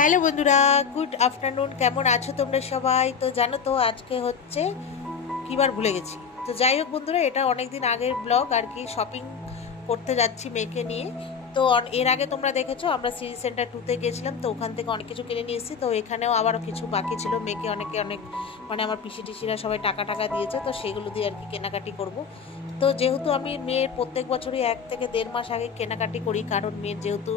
Hello বন্ধুরা, good afternoon. কেমন আছো তোমরা সবাই? তো জানো তো আজকে হচ্ছে কি বার ভুলে গেছি। তো যাই হোক বন্ধুরা, এটা অনেক দিন আগের ব্লগ আর কি। শপিং করতে যাচ্ছি মেয়েকে নিয়ে। তো এর আগে তোমরা দেখেছো আমরা সিটি সেন্টার 2-তে গেছিলাম, তো ওখান থেকে অনেক কিছু কিনে নিয়ে এসেছি। তো এখানেও আবারও কিছু বাকি ছিল, মেয়েকে অনেক মানে আমার পিসি টিসিরা সবাই টাকা টাকা দিয়েছে, তো সেগুলো দিয়ে আর কি কেনাকাটি করব। তো যেহেতু আমি মেয়ের প্রত্যেক বছরই 1 থেকে 1.5 মাস আগে কেনাকাটি করি, কারণ মেয়ের যেহেতু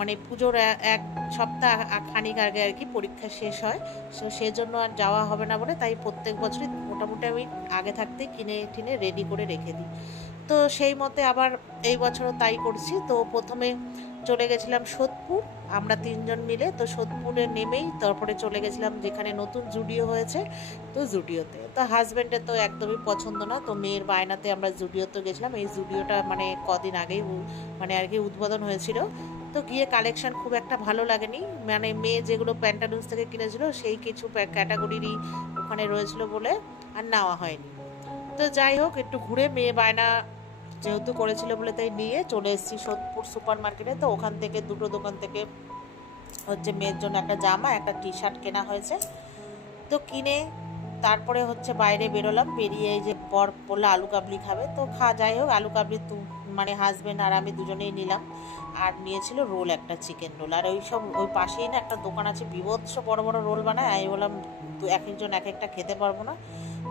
মানে পুজোর এক সপ্তাহ খানিক আগে আর কি পরীক্ষা শেষ হয়, তো সেজন্য আর যাওয়া হবে না বলে তাই প্রত্যেক বছরই মোটামুটি আমি আগে থাকতে কিনে টিনে রেডি করে রেখে দিই। তো সেই মতে আবার এই বছরও তাই করছি। তো প্রথমে চলে গেছিলাম সোদপুর, আমরা 3জন মিলে। তো সোদপুরে নেমেই তারপরে চলে গেছিলাম যেখানে নতুন জুডিও হয়েছে, তো জুডিওতে। তো হাজব্যান্ডের তো একদমই পছন্দ না, তো মেয়ের বায়নাতে আমরা জুডিওতে গেছিলাম। এই জুডিওটা মানে কদিন আগেই মানে আর কি উদ্বোধন হয়েছিল। তো গিয়ে কালেকশন খুব একটা ভালো লাগেনি, মানে মেয়ে যেগুলো প্যান্টালুন্স থেকে কিনেছিল সেই কিছু ক্যাটাগরিরই ওখানে রয়েছিল বলে আর নেওয়া হয়নি। তো যাই হোক, একটু ঘুরে মেয়ে বায়না যেহেতু করেছিল বলে তাই নিয়ে চলে এসেছি সোদপুর সুপার মার্কেটে। তো ওখান থেকে দুটো দোকান থেকে হচ্ছে মেয়ের জন্য একটা জামা একটা টি শার্ট কেনা হয়েছে। তো কিনে তারপরে হচ্ছে বাইরে বেরোলাম। বেরিয়ে এই যে বর বললো আলু কাবলি খাবে, তো যাই হোক আলু কাবলি মানে হাজব্যান্ড আর আমি দুজনেই নিলাম। আর নিয়েছিল রোল, একটা চিকেন রোল। আর ওই সব ওই পাশেই না একটা দোকান আছে, বিভৎস বড় বড় রোল বানায়। আমি বললাম এক একজন এক একটা খেতে পারবো না,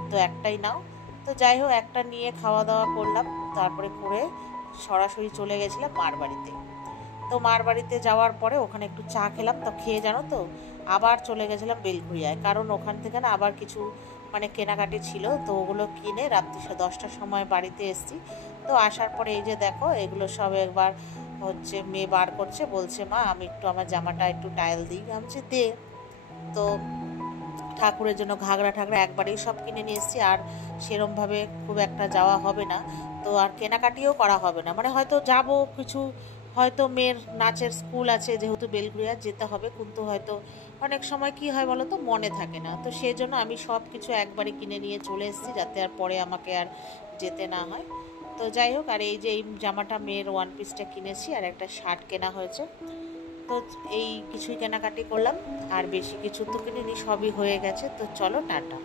তো একটাই নাও। তো যাই হোক একটা নিয়ে খাওয়া দাওয়া করলাম, তারপরে করে সরাসরি চলে গেছিলাম মার বাড়িতে। তো মার বাড়িতে যাওয়ার পরে ওখানে একটু চা খেলাম। তো খেয়ে জানো তো আবার চলে গেছিলাম বেলঘুরিয়ায়, কারণ ওখান থেকে না আবার কিছু মানে কেনাকাটি ছিল, তো ওগুলো কিনে রাত্রি 10টার সময় বাড়িতে এসেছি। তো আসার পরে এই যে দেখো এগুলো সব একবার হচ্ছে মেয়ে বার করছে, বলছে মা আমি একটু আমার জামাটা একটু টাইল দিই। আমি বলছি দে। তো ঠাকুরের জন্য ঘাগরা ঠাগরা একবারেই সব কিনে নিয়ে এসেছি, আর সেরমভাবে খুব একটা যাওয়া হবে না। তো আর কেনাকাটিও করা হবে না, মানে হয়তো যাব কিছু, হয়তো মেয়ের নাচের স্কুল আছে যেহেতু বেলঘরিয়া যেতে হবে, কিন্তু হয়তো অনেক সময় কি হয় বলো তো মনে থাকে না। তো সেই জন্য আমি সব কিছু একবারে কিনে নিয়ে চলে এসেছি, যাতে আর পরে আমাকে আর যেতে না হয়। তো যাই হোক, আর এই যে এই জামাটা মেয়ের ওয়ান পিসটা কিনেছি, আর একটা শার্ট কেনা হয়েছে। তো এই কিছুই কেনাকাটি করলাম, আর বেশি কিছু তো কিনিনি, সবই হয়ে গেছে। তো চলো টাটা।